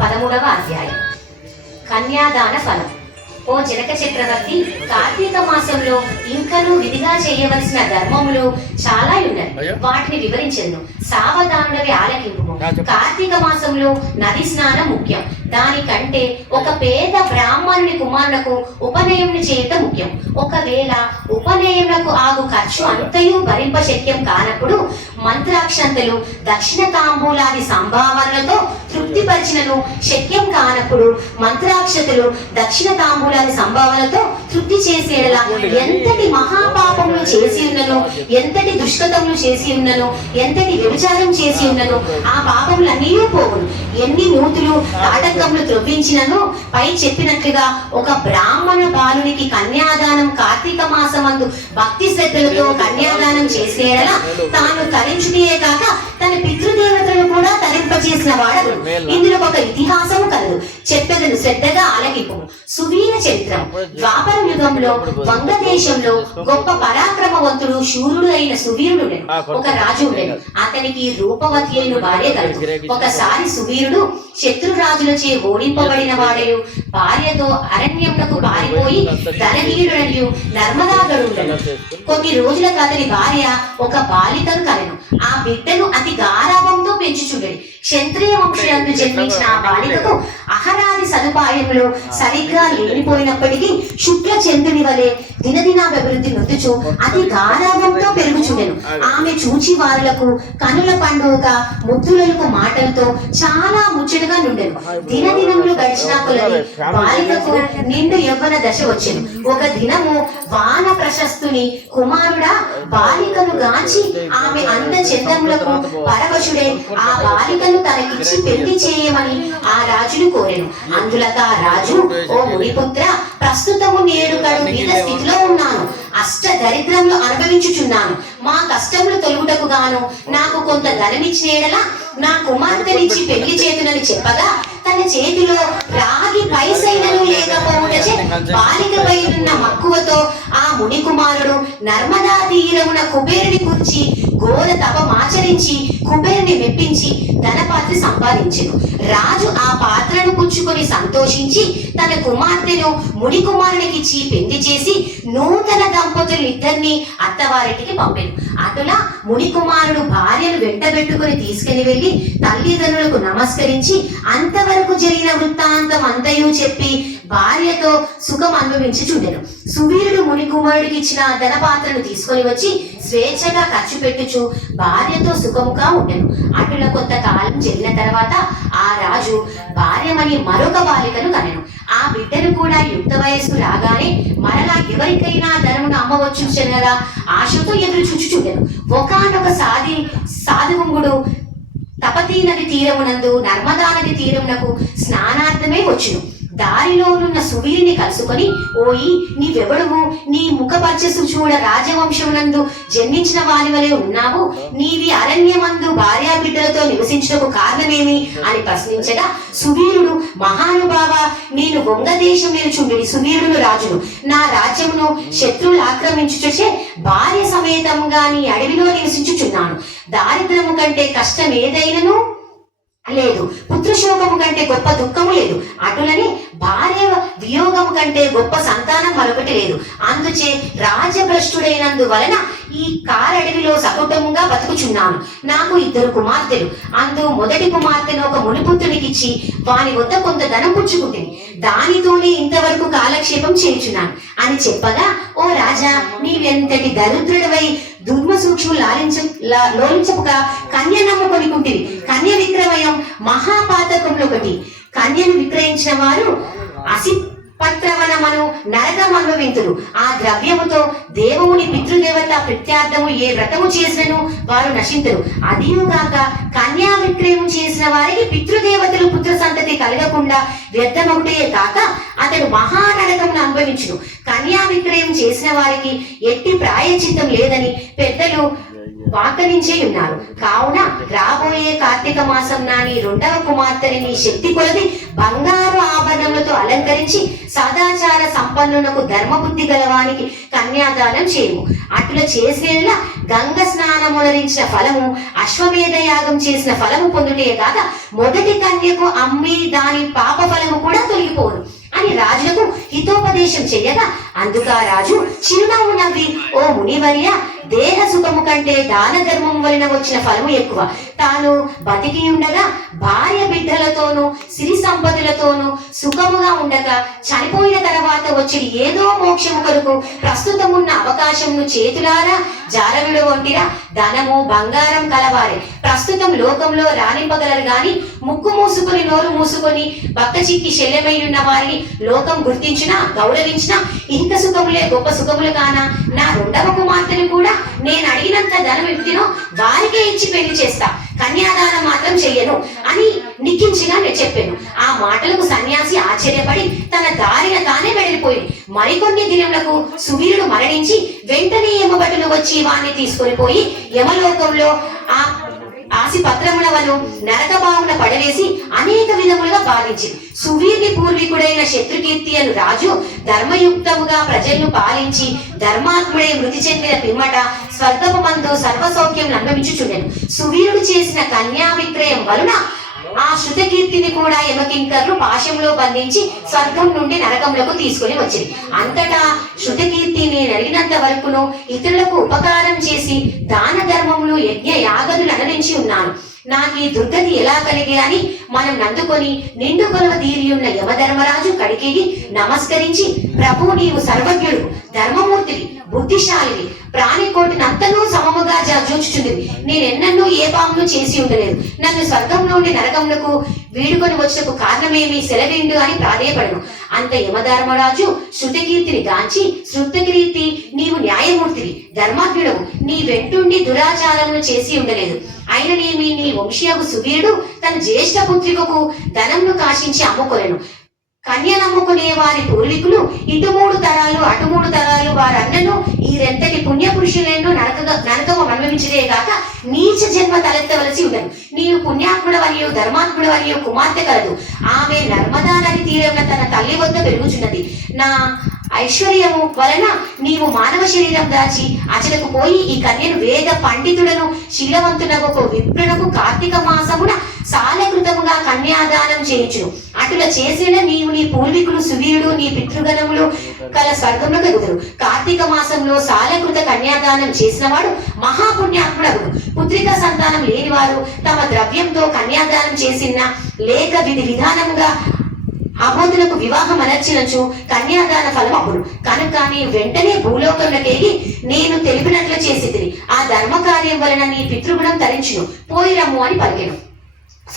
పదమూడవ అధ్యాయం. కన్యాదాన ఫలం. ఓ జనక చక్రవర్తి కార్తీక మాసంలో ఇంకనూ విధిగా చేయవలసిన ధర్మములు చాలా ఉన్నాయి. వాటిని వివరించను. సావధానుడవి ఆలకింపు. కార్తీక మాసంలో నది స్నానం ముఖ్యం. దానికంటే ఒక పేద బ్రాహ్మణుని కుమారులకు ఉపనయనం చేయటం ముఖ్యం. ఒకవేళ ఉపనయనకు ఆగు ఖర్చు అంతయు భరింప శక్యం కానప్పుడు మంత్రాక్షంతలు దక్షిణ తాంబూలాది సంభావనలతో తృప్తిపరిచినను శక్యం కానప్పుడు మంత్రాక్షతలు దక్షిణ తాంబూలాది సంభావనలతో తృప్తి చేసేలా ఎంతటి మహాపాపములు చేసి ఉన్నను ఎంతటి దుష్కతములు చేసి ఉన్నను ఎంతటి వ్యభిచారం చేసి ఉన్నను ఆ పాపములన్నీ పోవును. ఎన్ని నూతులు ఆటంకములు త్రొవ్వించినను పై చెప్పినట్లుగా ఒక బ్రాహ్మణ బాలునికి కన్యాదానం కార్తీక మాసమందు భక్తి శ్రద్ధలతో కన్యాదానం చేసేలా తాను తరించుటే కాక తన పితృదేవతలను కూడా తరింపజేసిన వాడను ఇందులో ఒక ఇతిహాసము కలదు. చెప్పెదను శ్రద్ధగా ఆలకింపు సువీర చరిత్రం. ద్వాపర యుగంలో వంగదేశంలో గొప్ప పరాక్రమవంతుడు శూరుడు అయిన సువీరుడు. ఒక రాజు ఉండెను. అతనికి రూపవతి అయిన భార్య కలదు. ఒకసారి సువీరుడు శత్రురాజులచే ఓడింపబడిన వాడయు భార్యతో అరణ్యమునకు పారిపోయి ధనవీరుడనియు నర్మదాగడుండెను కొన్ని రోజులకు అతని భార్య ఒక బాలికను కలెను. ఆ బిడ్డను అతి గారాభంతో పెంచుచుండెను. క్షత్రియ వంశీయందు జన్మించిన ఆ బాలికకు అహరాది సదుపాయములు సరిగ్గా లేనిపోయినప్పటికీ శుక్ల చంద్రుని వలె దినదినాభివృద్ధి నొందుచు అతి గారాభంతో పెరుగుచుండెను. ఆమె చూచి వారులకు కనుల పండుగ ముద్దులకు మాటలతో చాలా ముచ్చటగా నుండెను. దినదినములు గడిచిన కొలది బాలికకు నిండు యవ్వన దశ వచ్చెను. ఒక దినము వాన ప్రశస్తుని కుమారుడా బాలికను గాంచి ఆమె అంద చందములకు పరవశుడే ఆ బాలికను తనకిచ్చి పెళ్ళి చేయమని ఆ రాజును కోరెను. అందులక ఆ రాజు ఓ మునిపుత్ర ప్రస్తుతము నేడు కడు మీద స్థితిలో ఉన్నాను. అష్ట దరిద్రంలో అనుభవించుచున్నాను. మా కష్టములు తొలుగుటకు గాను నాకు కొంత ధనమిచ్చినేడలా నా కుమార్తెనిచ్చి పెళ్ళి చేతునని చెప్పగా తన చేతిలో రాగి పైసైనను లేకపోవుటచే బాలికపై ఉన్న మక్కువతో ఆ ముని కుమారుడు నర్మదా తీరమున కుబేరుని కూర్చి ఘోర తపమాచరించి కుబేరుని మెప్పించి ధనపాత్రి సంపాదించెను. రాజు ఆ పాత్రను సంతోషించి తన కుమార్తెను ముని కుమారునికిచ్చి పెళ్ళి చేసి నూతన దంపతులు ఇద్దరిని అత్తవారింటికి పంపాను. అటులా ముని కుమారుడు భార్యను వెంటబెట్టుకుని తీసుకుని వెళ్ళి తల్లిదండ్రులకు నమస్కరించి అంతవరకు జరిగిన వృత్తాంతం అంతయు చెప్పి భార్యతో సుఖం అనుభవించి చూడను సువీరుడు ముని కుమారుడికి ఇచ్చిన ధనపాత్రను తీసుకొని వచ్చి స్వేచ్ఛగా ఖర్చు పెట్టుచు భార్యతో సుఖముగా ఉండెను. అటుల కొంతకాలం జరిగిన తర్వాత ఆ రాజు భార్యమని మరొక బాలికను కనెను. ఆ బిడ్డను కూడా యుక్త వయస్సు రాగానే మరలా ఎవరికైనా ధనమును అమ్మవచ్చు కదా. ఆశతో ఎదురు చూచుచుండెను ఒకనొక సాధి సాధువుంగుడు తపతీ నది తీరమునందు నర్మదా నది తీరమునకు స్నానార్థమే వచ్చును. దారిలోనున్న సువీరిని కలుసుకొని ఓయి నీవెవడువు? నీ ముఖపర్చసు చూడ రాజవంశమునందు జన్మించిన వారి వలె ఉన్నావు. నీవి అరణ్యమందు భార్యా బిడ్డలతో నివసించటకు కారణమేమి? అని ప్రశ్నించగా సువీరుడు మహానుభావ నేను వంగదేశం నిలుచుండి సువీరుడు రాజును. నా రాజ్యమును శత్రువులు ఆక్రమించుచే భార్య సమేతంగా నీ అడవిలో నివసించుచున్నాను. దారిద్రము కంటే కష్టం ఏదైనను? లేదు. పుత్రశోకము కంటే గొప్ప దుఃఖము లేదు. అటులనే భార్య వియోగము కంటే గొప్ప సంతానం మరొకటి లేదు. అందుచే రాజభ్రష్టుడైనందు వలన ఈ కారడవిలో సకుటముగా బతుకుచున్నాను. నాకు ఇద్దరు కుమార్తెలు. అందు మొదటి కుమార్తెను ఒక మునిపుత్రునికిచ్చి వాని వద్ద కొంత ధనం పుచ్చుకుంటుంది దానితోనే ఇంతవరకు కాలక్షేపం చేయుచున్నాను. అని చెప్పగా ఓ రాజా నీవెంతటి దరిద్రుడవై దుర్మ సూక్ష్ము లాలించ లా- లోలించక కన్య నమ్ముకొని కుంటివి కన్య విక్రమయం మహాపాతకంలో ఒకటి కన్యను విక్రయించిన వారు అసి పత్రవనమను నరకం అనుభవింతురు ఆ ద్రవ్యముతో దేవుని పితృదేవత ప్రత్యార్థము ఏ వ్రతము చేసినను వారు నశింతురు. అదియుగాక కన్యా విక్రయం చేసిన వారికి పితృదేవతలు పుత్ర సంతతి కలగకుండా వ్యర్థమగుటే కాక అతడు మహానరకమును అనుభవించును. కన్యా విక్రయం చేసిన వారికి ఎట్టి ప్రాయచిత్తం లేదని పెద్దలు వాకరించే ఉన్నారు కావున రాబోయే కార్తీక మాసం నాని రెండవ కుమార్తెని నీ శక్తి కొలది బంగారు ఆభరణములతో అలంకరించి సదాచార సంపన్నునకు ధర్మబుద్ధి గలవానికి కన్యాదానం చేయము. అట్లా చేసేలా గంగ స్నానమునరించిన ఫలము అశ్వమేధ యాగం చేసిన ఫలము పొందుటే కాక మొదటి కన్యకు అమ్మి దాని పాప ఫలము కూడా తొలగిపోను అని రాజులకు హితోపదేశం చెయ్యగా అందుక రాజు చిరునవ్వు నవ్వి ఓ మునివర్య దేహ సుఖము కంటే దాన ధర్మం వలన వచ్చిన ఫలము ఎక్కువ. తాను బతికి ఉండగా భార్య బిడ్డలతోనూ సిరి సంపదలతోనూ సుఖముగా ఉండగా చనిపోయిన తర్వాత వచ్చిన ఏదో మోక్షము కొరకు ప్రస్తుతం ఉన్న అవకాశంను చేతులారా జారవిడు వంటిరా ధనము బంగారం కలవారే. ప్రస్తుతం లోకంలో రాణింపగలరు గాని ముక్కు మూసుకొని నోరు మూసుకొని భక్త చిక్కి శల్యమై ఉన్న వారిని లోకం గుర్తించినా గౌరవించినా ఇంత సుఖములే గొప్ప సుఖములు కానా? నా రెండవ కుమార్తెను కూడా నేను అడిగినంత ధనం ఇచ్చినో వారికే ఇచ్చి పెళ్ళి చేస్తా. కన్యాదానం మాత్రం చెయ్యను అని నిక్కించిగా నేను చెప్పాను. ఆ మాటలకు సన్యాసి ఆశ్చర్యపడి తన దారిన తానే వెళ్ళిపోయి మరికొన్ని దినములకు సువీరుడు మరణించి వెంటనే యమభటులు వచ్చి వాణ్ణి తీసుకొని పోయి యమలోకంలో ఆ ఆసి పత్రముల వలన నరక బావున పడవేసి అనేక విధములుగా బాధించి సువీర్ని పూర్వీకుడైన శత్రుకీర్తి అను రాజు ధర్మయుక్తముగా ప్రజలను పాలించి ధర్మాత్ముడే మృతి చెందిన పిమ్మట స్వర్గపు మందు సర్వసౌఖ్యం అనుభవించుచుండెను సువీరుడు చేసిన కన్యా విక్రయం వలన ఆ శృతకీర్తిని కూడా యమకింకర్లు పాశంలో బంధించి స్వర్గం నుండి నరకంలోకి తీసుకొని వచ్చింది అంతటా శృతకీర్తిని అడిగినంత వరకును ఇతరులకు ఉపకారం చేసి దాన యజ్ఞ యాగదులు అనరించి ఉన్నాను. నాకు ఈ దుర్గతి ఎలా కలిగి అని మనం నందుకొని నిండు కొలవ తీరియున్న యమధర్మరాజు కడికిగి నమస్కరించి ప్రభు నీవు సర్వజ్ఞుడు ధర్మమూర్తివి బుద్ధిశాలివి ప్రాణికోటిని అంతనూ సమముగా నేను ఎన్నెన్నో ఏ పామును చేసి ఉండలేదు. నన్ను స్వర్గం నుండి నరకములకు వీడుకొని వచ్చినకు కారణమేమి? సెలవిండు అని ప్రాధేయపడను. అంత యమధర్మరాజు శృతకీర్తిని గాంచి శృతకీర్తి నీవు న్యాయమూర్తివి ధర్మాజ్ఞుడవు. నీ వెంటుండి దురాచారమును చేసి ఉండలేదు. అయిననేమి నీ వంశీయకు సువీరుడు తన జ్యేష్ఠ పుత్రికకు ధనంను కాశించి అమ్ముకోలేను కన్య నమ్ముకునే వారి పూర్వీకులు ఇటు మూడు తరాలు అటు మూడు తరాలు వారన్నను ఈ రెంతటి పుణ్యపురుషులను నరక నరకము అనుభవించదే గాక నీచ జన్మ తలెత్తవలసి ఉండదు. నీవు పుణ్యాత్ముడ మరియు ధర్మాత్ముడు మరియు కుమార్తె కలదు. ఆమె నర్మదా నది తీరంలో తన తల్లి వద్ద పెరుగుచున్నది. నా ఐశ్వర్యము వలన నీవు మానవ శరీరం దాచి అచలకు పోయి ఈ కన్యను వేద పండితుడను శీలవంతునకు ఒక విప్రునకు కార్తీక మాసమున సాలకృతముగా కన్యాదానం చేయించును. అటుల చేసిన నీవు నీ పూర్వీకులు సువీరుడు నీ పితృగణములు కల స్వర్గములకు ఎగుదురు కార్తీక మాసంలో సాలకృత కన్యాదానం చేసినవాడు మహాపుణ్యాత్ముడగుడు సంతానం లేనివారు తమ ద్రవ్యంతో కన్యాదానం చేసిన లేక విధి విధానముగా అబోధులకు వివాహం అనర్చినచు కన్యాదాన ఫలం అప్పుడు. కనుక నీ వెంటనే భూలోకంలోకేగి నేను తెలిపినట్లు చేసి ఆ ధర్మ కార్యం వలన నీ పితృగుణం తరించును. పోయిరమ్ము అని పలికెను.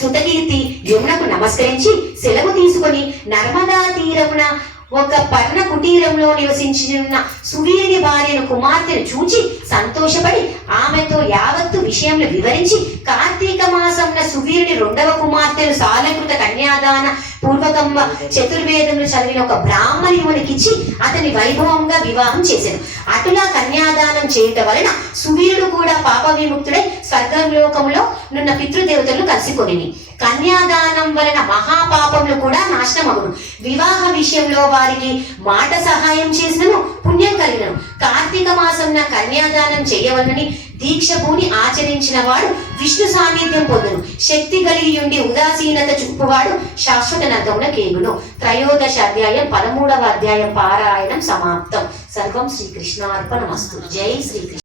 సుతకీర్తి యమునకు నమస్కరించి సెలవు తీసుకొని నర్మదా తీరమున ఒక పర్ణ కుటీరంలో నివసించిన సువీర్య భార్యను కుమార్తెను చూచి సంతోషపడి ఆమెతో యావత్తు విషయంలో వివరించి కార్తీక మాసంన సువీరుని రెండవ కుమార్తెను సాలకృత కన్యాదాన పూర్వకమ్మ చతుర్వేదములు చదివిన ఒక బ్రాహ్మణునికిచ్చి అతని వైభవంగా వివాహం చేశాను. అటులా కన్యాదానం చేయుట వలన సువీరుడు కూడా పాప విముక్తుడై స్వర్గలోకములో నున్న పితృదేవతలు కలిసికొని కన్యాదానం వలన మహాపాపములు కూడా నాశనమగును. వివాహ విషయంలో వారికి మాట సహాయం చేసినను పుణ్యం కలిగినను. కార్తీక మాసంన కన్యాదానం చేయవలనని దీక్ష పూని ఆచరించిన వాడు విష్ణు సాన్నిధ్యం పొందును. శక్తి కలిగి ఉండి ఉదాసీనత చూపువాడు శాశ్వత నగమున కేగును. త్రయోదశ అధ్యాయం పదమూడవ అధ్యాయం పారాయణం సమాప్తం. సర్వం శ్రీకృష్ణార్పణమస్తు. జై శ్రీకృష్ణ.